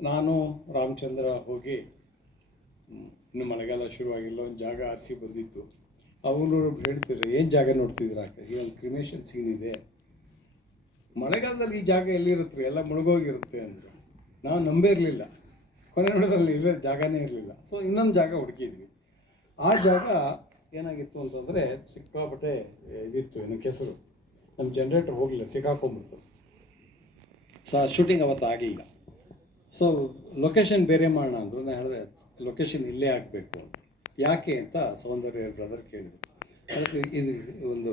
ನಾನು ರಾಮಚಂದ್ರ ಹೋಗಿ ಇನ್ನು ಮಳೆಗಾಲ ಶುರುವಾಗಿಲ್ಲ, ಒಂದು ಜಾಗ ಆರಿಸಿ ಬಂದಿತ್ತು. ಅವರು ಹೇಳ್ತಿದ್ರು, ಏನು ಜಾಗ ನೋಡ್ತಿದ್ರು ಈ ಒಂದು ಕ್ರಿಮೇಷನ್ ಸೀನ್ ಇದೆ. ಮಳೆಗಾಲದಲ್ಲಿ ಈ ಜಾಗ ಎಲ್ಲಿರುತ್ತೆ? ಎಲ್ಲ ಮುಳುಗೋಗಿರುತ್ತೆ ಅಂದರು. ನಾವು ನಂಬೇ ಇರಲಿಲ್ಲ. ಕೊನೆ ನೋಡೋದ್ರಲ್ಲಿ ಇರೋ ಜಾಗನೇ ಇರಲಿಲ್ಲ. ಸೊ ಇನ್ನೊಂದು ಜಾಗ ಹುಡುಕಿದ್ವಿ. ಆ ಜಾಗ ಏನಾಗಿತ್ತು ಅಂತಂದರೆ, ಸಿಕ್ಕಾಪಟ್ಟೆ ಇದಿತ್ತು, ಏನು ಕೆಸರು. ನಮ್ಮ ಜನ್ರೇಟರ್ ಹೋಗಲಿಲ್ಲ, ಸಿಕ್ಕಾಕೊಂಡ್ಬಿಡ್ತು. ಸ ಶೂಟಿಂಗ್ ಅವತ್ತು ಆಗಲಿಲ್ಲ ಸೊ ಲೊಕೇಶನ್ ಬೇರೆ ಮಾಡೋಣ ಅಂದರು ನಾನು ಹೇಳಿದೆ ಲೊಕೇಶನ್ ಇಲ್ಲೇ ಹಾಕಬೇಕು ಯಾಕೆ ಅಂತ ಸೌಂದರ್ಯ ಬ್ರದರ್ ಕೇಳಿದರು. ಅದಕ್ಕೆ ಇದು ಒಂದು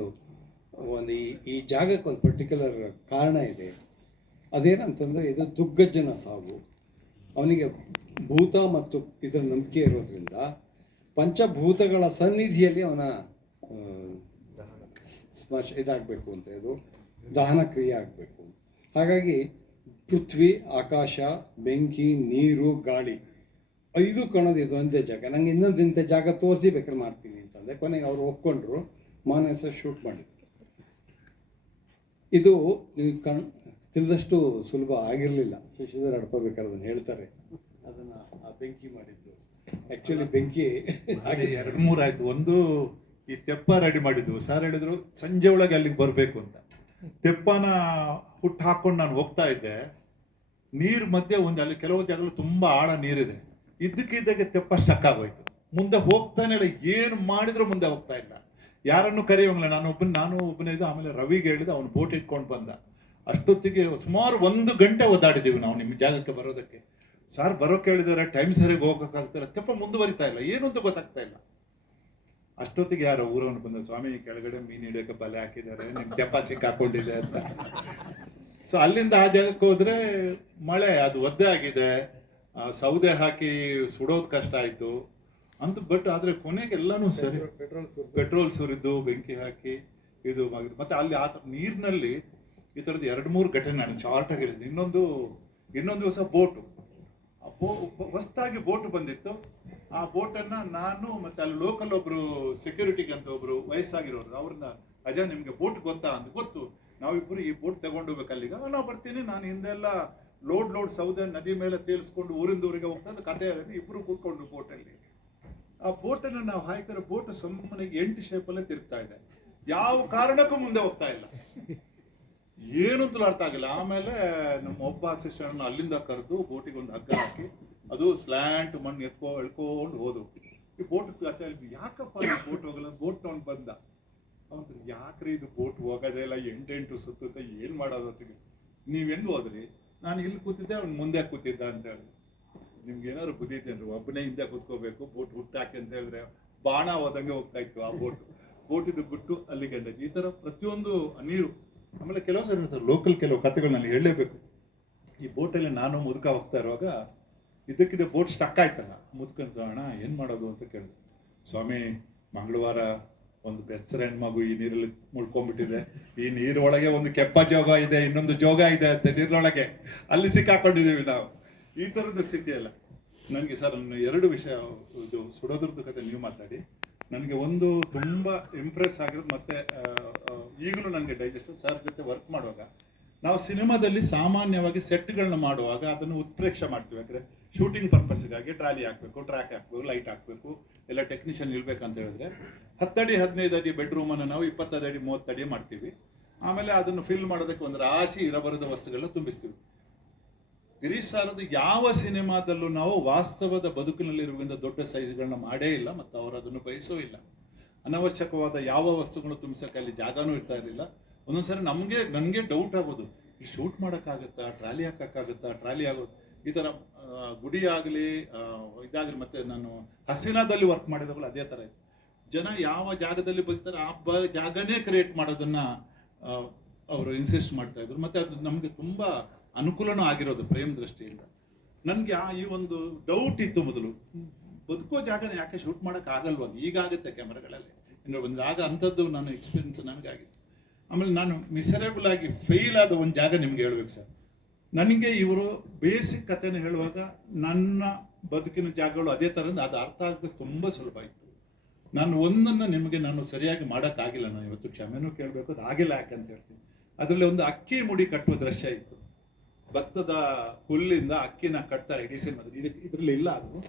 ಒಂದು ಈ ಈ ಜಾಗಕ್ಕೆ ಒಂದು ಪರ್ಟಿಕ್ಯುಲರ್ ಕಾರಣ ಇದೆ. ಅದೇನಂತಂದರೆ ಇದು ದುಗ್ಗಜ್ಜನ ಸಾವು. ಅವನಿಗೆ ಭೂತ ಮತ್ತು ಇದರ ನಂಬಿಕೆ ಇರೋದ್ರಿಂದ ಪಂಚಭೂತಗಳ ಸನ್ನಿಧಿಯಲ್ಲಿ ಅವನ ಸ್ಮಶ ಇದಾಗಬೇಕು ಅಂತ, ಇದು ದಹನ ಕ್ರಿಯೆ ಆಗಬೇಕು ಹಾಗಾಗಿ ಪೃಥ್ವಿ ಆಕಾಶ, ಬೆಂಕಿ, ನೀರು, ಗಾಳಿ. ಐದು ಕಣದ ಇದು ಒಂದೇ ಜಾಗ. ನಂಗೆ ಇನ್ನೊಂದು ಇಂಥ ಜಾಗ ತೋರಿಸಿ ಬೇಕಾದ್ರೆ ಮಾಡ್ತೀನಿ ಅಂತಂದೆ ಕೊನೆಗೆ ಅವರು ಒಪ್ಕೊಂಡ್ರು. ಮಾನಸ ಶೂಟ್ ಮಾಡಿದ್ರು. ಇದು ನೀವು ಕಣ್ ತಿಳಿದಷ್ಟು ಸುಲಭ ಆಗಿರಲಿಲ್ಲ. ಶಶಿಧರ್ ಅಡ್ಕೋಬೇಕಾದ್ರೆ ಅದನ್ನು ಹೇಳ್ತಾರೆ. ಅದನ್ನು ಆ ಬೆಂಕಿ ಮಾಡಿದ್ದು. ಆ್ಯಕ್ಚುಲಿ ಬೆಂಕಿ ಹಾಗೆ ಎರಡು ಮೂರು ಆಯ್ತು. ಒಂದು ಈ ತೆಪ್ಪ ರೆಡಿ ಮಾಡಿದ್ದು ಸರ್ ಹೇಳಿದ್ರು, ಸಂಜೆ ಒಳಗೆ ಅಲ್ಲಿಗೆ ಬರಬೇಕು ಅಂತ. ತೆಪ್ಪನ ಹುಟ್ಟು ಹಾಕೊಂಡು ನಾನು ಹೋಗ್ತಾ ಇದ್ದೆ. ನೀರ್ ಮಧ್ಯೆ ಒಂದು ಅಲ್ಲಿ ಕೆಲವು ಜಾಗದಲ್ಲಿ ತುಂಬಾ ಆಳ ನೀರಿದೆ. ಇದ್ದಕ್ಕಿದ್ದಾಗೆ ತೆಪ್ಪ ಸ್ಟಕ್ ಆಗೋಯ್ತು. ಮುಂದೆ ಹೋಗ್ತಾನೆ ಇಲ್ಲ. ಏನು ಮಾಡಿದ್ರು ಮುಂದೆ ಹೋಗ್ತಾ ಇಲ್ಲ. ಯಾರನ್ನು ಕರೆಯುವಂಗಿಲ್ಲ ನಾನು ಒಬ್ಬನ ನಾನು ಒಬ್ಬನೇ ಇದು ಆಮೇಲೆ ರವಿಗೆ ಹೇಳಿದ, ಅವನು ಬೋಟ್ ಇಟ್ಕೊಂಡು ಬಂದ. ಅಷ್ಟೊತ್ತಿಗೆ ಸುಮಾರು ಒಂದು ಗಂಟೆ ಒದ್ದಾಡಿದ್ದೀವಿ ನಾವು ನಿಮ್ಮ ಜಾಗಕ್ಕೆ ಬರೋದಕ್ಕೆ. ಸಾರ್ ಬರೋಕೆ ಹೇಳಿದಾರೆ ಟೈಮ್ ಸರಿಯಾಗಿ ಹೋಗೋಕ್ಕಾಗ್ತಿಲ್ಲ ತೆಪ್ಪ ಮುಂದುವರಿತಾ ಇಲ್ಲ. ಏನು ಅಂತ ಗೊತ್ತಾಗ್ತಾ ಇಲ್ಲ. ಅಷ್ಟೊತ್ತಿಗೆ ಯಾರೋ ಊರವನು ಬಂದ, ಸ್ವಾಮಿ, ಕೆಳಗಡೆ ಮೀನು ಹಿಡಿಯೋಕೆ ಬಲೆ ಹಾಕಿದ್ದಾರೆ. ನಿಮ್ ತೆಪ್ಪ ಸಿಕ್ಕಾಕೊಂಡಿದೆ ಅಂತ. ಸೊ ಅಲ್ಲಿಂದ ಆ ಜಾಗಕ್ಕೆ ಹೋದ್ರೆ ಮಳೆ ಅದು ಒದ್ದೆ ಆಗಿದೆ. ಸೌದೆ ಹಾಕಿ ಸುಡೋದು ಕಷ್ಟ ಆಯ್ತು. ಅಂತ ಬಟ್ ಆದ್ರೆ ಕೊನೆಗೆ ಎಲ್ಲಾನು ಸರಿ. ಪೆಟ್ರೋಲ್ ಪೆಟ್ರೋಲ್ ಸುರಿದು. ಬೆಂಕಿ ಹಾಕಿ ಇದು ಮತ್ತೆ ಅಲ್ಲಿ ಆ ನೀರಿನಲ್ಲಿ ಈ ಥರದ್ದು ಎರಡು ಮೂರು ಘಟನೆ ನಾನು ಶಾರ್ಟ್ ಆಗಿರೋದು. ಇನ್ನೊಂದು ಇನ್ನೊಂದು ದಿವಸ ಬೋಟು. ಹೊಸ್ತಾಗಿ ಬೋ ಹೊಸದಾಗಿ ಬೋಟ್ ಬಂದಿತ್ತು. ಆ ಬೋಟನ್ನು ನಾನು ಮತ್ತೆ ಅಲ್ಲಿ ಲೋಕಲ್ ಒಬ್ರು ಸೆಕ್ಯೂರಿಟಿಗೆ ಅಂತ ಒಬ್ರು ವಯಸ್ಸಾಗಿರೋರು ಅವ್ರನ್ನ ಅಜ ನಿಮಗೆ ಬೋಟ್ ಗೊತ್ತಾ? ಅಂತ ಗೊತ್ತು. ನಾವಿಬ್ಬರು ಈ ಬೋಟ್ ತಗೊಂಡೋಗ್ಬೇಕು ಅಲ್ಲಿಗೆ "ಆ, ನಾವು ಬರ್ತೀನಿ. ನಾನು ಹಿಂದೆಲ್ಲ ಲೋಡ್ ಲೋಡ್ ಸೌದೆ ನದಿ ಮೇಲೆ ತೇಲಿಸ್ಕೊಂಡು ಊರಿಂದ ಊರಿಗೆ ಹೋಗ್ತಾ ಕತೆ ಇಬ್ರು ಕೂತ್ಕೊಂಡು ಬೋಟಲ್ಲಿ. ಆ ಬೋಟನ್ನು ನಾವು ಹಾಕಿದ್ರೆ ಬೋಟ್ ಸುಮ್ಮನೆ ಎಂಟು ಶೇಪಲ್ಲೇ ತಿರುಗ್ತಾ ಇದೆ. ಯಾವ ಕಾರಣಕ್ಕೂ ಮುಂದೆ ಹೋಗ್ತಾ ಇಲ್ಲ. ಏನು ಅರ್ಥ ಆಗಿಲ್ಲ. ಆಮೇಲೆ ನಮ್ಮ ಒಬ್ಬ ಅಸಿಸ್ಟೆಂಟ್ ಅಲ್ಲಿಂದ ಕರೆದು ಬೋಟಿಗೆ ಒಂದು ಹಗ್ಗ ಹಾಕಿ ಅದು ಸ್ಲ್ಯಾಂಟ್ ಮಣ್ಣು ಎತ್ಕೊ ಎಳ್ಕೊಂಡು ಹೋದವು ಈ ಬೋಟ್ ಕತೆ ಯಾಕಪ್ಪ ಬೋಟ್ ಹೋಗಲ್ಲ? ಬೋಟ್ ತೊಗೊಂಡು ಬಂದ. ಅವನು ಯಾಕ್ರಿ ಇದು ಬೋಟ್ ಹೋಗೋದೇ ಇಲ್ಲ, ಎಂಟೆಂಟು ಸುತ್ತುತ್ತೆ ಏನು ಮಾಡೋದು ಅಂತೀನಿ ನೀವು ಹೆಂಗ್ ಹೋದ್ರಿ? ನಾನು ಇಲ್ಲಿ ಕೂತಿದ್ದೆ, ಅವ್ನು ಮುಂದೆ ಕೂತಿದ್ದ ಅಂತ ಹೇಳಿ. ನಿಮ್ಗೆ ಏನಾದ್ರು ಬುದ್ಧಿ ಅಂದ್ರೆ ಒಬ್ಬನೇ ಹಿಂದೆ ಕೂತ್ಕೋಬೇಕು, ಬೋಟ್ ಹುಟ್ಟಾಕಿ ಅಂತ ಹೇಳಿದ್ರೆ ಬಾಣ ಹೋದಂಗೆ ಹೋಗ್ತಾ ಇತ್ತು ಆ ಬೋಟ್. ಬೋಟ್ ಇದು ಬಿಟ್ಟು ಅಲ್ಲಿ ಗಂಡೈತಿ ಈ ಥರ ಪ್ರತಿಯೊಂದು ನೀರು, ಆಮೇಲೆ ಕೆಲವು ಸರಿ ಸರ್ ಲೋಕಲ್ ಕೆಲವು ಕಥೆಗಳು ನಾನು ಹೇಳಲೇಬೇಕು. ಈ ಬೋಟಲ್ಲಿ ನಾನು ಮುದುಕ ಹೋಗ್ತಾ ಇರುವಾಗ ಇದಕ್ಕಿದೆ ಬೋಟ್ ಸ್ಟಕ್ ಆಯ್ತಲ್ಲ ಮುದುಕಂತ ಅಣ್ಣ ಏನು ಮಾಡೋದು ಅಂತ ಕೇಳಿದೆ. ಸ್ವಾಮಿ, ಮಂಗಳವಾರ ಒಂದು ಬೆಸ್ತರ ಮಗು ಈ ನೀರಲ್ಲಿ ಮುಳ್ಕೊಂಡ್ಬಿಟ್ಟಿದೆ. ಈ ನೀರೊಳಗೆ ಒಂದು ಕೆಪ್ಪ ಜೋಗ ಇದೆ, ಇನ್ನೊಂದು ಜೋಗ ಇದೆ ಅಂತ ನೀರಿನೊಳಗೆ ಅಲ್ಲಿ ಸಿಕ್ಕಾಕೊಂಡಿದ್ದೀವಿ ನಾವು. ಈ ಥರದ ಸ್ಥಿತಿ ಅಲ್ಲ. ನನಗೆ ಸರ್, ನನ್ನ ಎರಡು ವಿಷಯ, ಇದು ಸುಡೋದ್ರದ್ದು ಕತೆ ನೀವು ಮಾತಾಡಿ. ನನಗೆ ಒಂದು ತುಂಬ ಇಂಪ್ರೆಸ್ ಆಗಿರೋದು ಮತ್ತೆ ಈಗಲೂ ನನಗೆ ಡೈಜೆಸ್ಟ್ ಸರ್ ಜೊತೆ ವರ್ಕ್ ಮಾಡುವಾಗ, ನಾವು ಸಿನಿಮಾದಲ್ಲಿ ಸಾಮಾನ್ಯವಾಗಿ ಸೆಟ್ಗಳನ್ನ ಮಾಡುವಾಗ ಅದನ್ನು ಉತ್ಪ್ರೇಕ್ಷೆ ಮಾಡ್ತೀವಿ. ಅಂದರೆ ಶೂಟಿಂಗ್ ಪರ್ಪಸ್ಗಾಗಿ ಟ್ರಾಲಿ ಹಾಕ್ಬೇಕು ಟ್ರ್ಯಾಕ್ ಹಾಕ್ಬೇಕು ಲೈಟ್ ಹಾಕ್ಬೇಕು. ಎಲ್ಲ ಟೆಕ್ನಿಷಿಯನ್ ಇರ್ಬೇಕಂತ ಹೇಳಿದ್ರೆ, ಹತ್ತಡಿ, ಹದಿನೈದು ಅಡಿ ಬೆಡ್ರೂಮನ್ನು ನಾವು ಇಪ್ಪತ್ತೈದು ಅಡಿ ಮೂವತ್ತಡಿ ಮಾಡ್ತೀವಿ. ಆಮೇಲೆ ಅದನ್ನು ಫಿಲ್ ಮಾಡೋದಕ್ಕೆ ಒಂದು ರಾಶಿ ಇರಬರದ ವಸ್ತುಗಳನ್ನ ತುಂಬಿಸ್ತೀವಿ. ಗಿರೀಶ್ ಸಾರದು ಯಾವ ಸಿನಿಮಾದಲ್ಲೂ ನಾವು ವಾಸ್ತವದ ಬದುಕಿನಲ್ಲಿರುವಂಥ ದೊಡ್ಡ ಸೈಜ್ಗಳನ್ನ ಮಾಡೇ ಇಲ್ಲ ಮತ್ತು ಅವರು ಅದನ್ನು ಬಯಸೂ ಇಲ್ಲ. ಅನವಶ್ಯಕವಾದ ಯಾವ ವಸ್ತುಗಳನ್ನು ತುಂಬಿಸೋಕೆ ಅಲ್ಲಿ ಜಾಗನೂ ಇರ್ತಾ ಇರಲಿಲ್ಲ. ಒಂದೊಂದ್ಸರಿ ನಮಗೆ, ನನಗೆ ಡೌಟ್ ಆಗೋದು. ಶೂಟ್ ಮಾಡೋಕ್ಕಾಗುತ್ತಾ? ಟ್ರಾಲಿ ಹಾಕೋಕ್ಕಾಗುತ್ತಾ? ಟ್ರಾಲಿ ಆಗೋದು ಈ ಥರ ಗುಡಿ ಆಗಲಿ ಇದಾಗಲಿ ಮತ್ತೆ ನಾನು ಹಸಿನಾದಲ್ಲಿ ವರ್ಕ್ ಮಾಡಿದಾಗಲೂ ಅದೇ ಥರ ಇತ್ತು. ಜನ ಯಾವ ಜಾಗದಲ್ಲಿ ಬರ್ತಾರೆ ಆ ಬ ಜಾಗನೇ ಕ್ರಿಯೇಟ್ ಮಾಡೋದನ್ನ ಅವರು ಇನ್ಸಿಸ್ಟ್ ಮಾಡ್ತಾ ಇದ್ರು. ಮತ್ತೆ ಅದು ನಮಗೆ ತುಂಬಾ ಅನುಕೂಲನೂ ಆಗಿರೋದು ಪ್ರೇಮ್ ದೃಷ್ಟಿಯಿಂದ. ನನಗೆ ಆ, ಈ ಒಂದು ಡೌಟ್ ಇತ್ತು ಮೊದಲು. ಬದುಕೋ ಜಾಗ ಯಾಕೆ ಶೂಟ್ ಮಾಡಕ್ ಆಗಲ್ವಾ? ಈಗ ಆಗುತ್ತೆ ಕ್ಯಾಮ್ರಾಗಳಲ್ಲಿ. ಇನ್ನು ಒಂದು ಆಗ ಅಂಥದ್ದು ನನ್ನ ಎಕ್ಸ್ಪೀರಿಯನ್ಸ್ ನನಗಾಗಿತ್ತು ಆಮೇಲೆ ನಾನು ಮಿಸರೇಬಲ್ ಆಗಿ ಫೇಲ್ ಆದ ಒಂದು ಜಾಗ ನಿಮ್ಗೆ ಹೇಳ್ಬೇಕು ಸರ್. ನನಗೆ ಇವರು ಬೇಸಿಕ್ ಕಥೆನ ಹೇಳುವಾಗ ನನ್ನ ಬದುಕಿನ ಜಾಗಗಳು ಅದೇ ಥರದ ಅದು ಅರ್ಥ ಆಗೋದು ತುಂಬ ಸುಲಭ ಇತ್ತು ನಾನು ಒಂದನ್ನು ನಿಮಗೆ ನಾನು ಸರಿಯಾಗಿ ಮಾಡೋಕ್ಕಾಗಿಲ್ಲ, ನಾನು ಇವತ್ತು ಕ್ಷಮೆನೂ ಕೇಳಬೇಕು, ಅದು ಆಗಿಲ್ಲ ಯಾಕಂತ ಹೇಳ್ತೀನಿ. ಅದರಲ್ಲಿ ಒಂದು ಅಕ್ಕಿ ಮುಡಿ ಕಟ್ಟುವ ದೃಶ್ಯ ಇತ್ತು. ಭತ್ತದ ಹುಲ್ಲಿಂದ ಅಕ್ಕಿನ ಕಟ್ತಾರೆ ಇಡೀ ಸಿನಿಮಾದಲ್ಲಿ. ಇದಕ್ಕೆ ಇದರಲ್ಲಿ ಇಲ್ಲ ಅದು.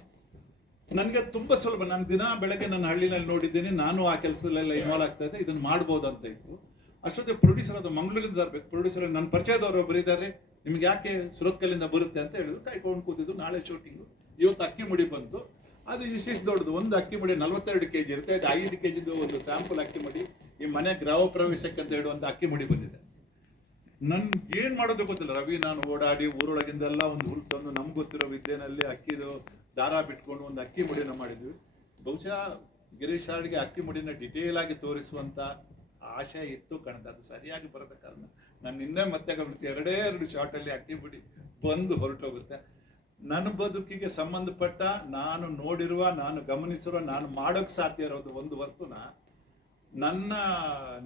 ನನಗೆ ತುಂಬ ಸುಲಭ. ನಾನು ದಿನ ಬೆಳಗ್ಗೆ ನನ್ನ ಹಳ್ಳಿನಲ್ಲಿ ನೋಡಿದ್ದೇನೆ, ನಾನು ಆ ಕೆಲಸದಲ್ಲೆಲ್ಲ ಇನ್ವಾಲ್ವ್ ಆಗ್ತಾ ಇದ್ದೆ, ಇದನ್ನು ಮಾಡ್ಬೋದು ಅಂತ ಇತ್ತು. ಅಷ್ಟೊತ್ತಿಗೆ ಪ್ರೊಡ್ಯೂಸರ್ ಅದು ಮಂಗಳೂರಿಂದ ಬರಬೇಕು. ಪ್ರೊಡ್ಯೂಸರ್ ನನ್ನ ಪರಿಚಯದವರು ಒಬ್ಬರು ಇದ್ದಾರೆ. ನಿಮ್ಗೆ ಯಾಕೆ ಸುರತ್ಕಲ್ಲಿಂದ ಬರುತ್ತೆ ಅಂತ ಹೇಳಿದ್ರು ಕಾಯ್ಕೊಂಡು ಕೂತಿದ್ದು ನಾಳೆ ಶೂಟಿಂಗು ಇವತ್ತು ಅಕ್ಕಿ ಮುಡಿ ಬಂತು. ಅದು ಇಷ್ಟಿಷ್ಟು ದೊಡ್ಡದು. ಒಂದು ಅಕ್ಕಿ ಮುಡಿ ನಲ್ವತ್ತೆರಡು ಕೆ ಜಿ ಇರುತ್ತೆ. ಅದು ಐದು ಕೆಜಿದು ಒಂದು ಸ್ಯಾಂಪಲ್ ಅಕ್ಕಿ ಮುಡಿ. ಈ ಮನೆ ಗೃಹ ಪ್ರವೇಶಕ್ಕೆ ಅಂತ ಹೇಳುವಂತ ಅಕ್ಕಿ ಮುಡಿ ಬಂದಿದೆ. ನನ್ಗೆ ಏನು ಮಾಡೋದು ಗೊತ್ತಿಲ್ಲ. ರವಿ, ನಾನು ಓಡಾಡಿ ಊರೊಳಗಿಂದೆಲ್ಲ ಒಂದು ಹುಲ್ ತಂದು ನಮ್ಗೆ ಗೊತ್ತಿರೋ ವಿದ್ಯೆನಲ್ಲಿ ಅಕ್ಕಿದು ದಾರ ಬಿಟ್ಕೊಂಡು ಒಂದು ಅಕ್ಕಿ ಮುಡಿನ ಮಾಡಿದ್ವಿ. ಬಹುಶಃ ಗಿರೀಶ್ ಅಕ್ಕಿ ಮುಡಿನ ಡಿಟೇಲ್ ಆಗಿ ತೋರಿಸುವಂತ ಆಶಯ ಇತ್ತು ಕಣದ ಅದು ಸರಿಯಾಗಿ ಬರದ ಕಾರಣ. ನಾನು ನಿನ್ನೆ ಮತ್ತೆ ಗಮನಿಸಿ ಎರಡೇ ಎರಡು ಶಾರ್ಟಲ್ಲಿ ಅಕ್ಕಿ ಬಿಡಿ. ಬಂದು ಹೊರಟೋಗುತ್ತೆ. ನನ್ನ ಬದುಕಿಗೆ ಸಂಬಂಧಪಟ್ಟ ನಾನು ನೋಡಿರುವ, ನಾನು ಗಮನಿಸಿರುವ, ನಾನು ಮಾಡೋಕೆ ಸಾಧ್ಯ ಇರೋದು ಒಂದು ವಸ್ತುನ ನನ್ನ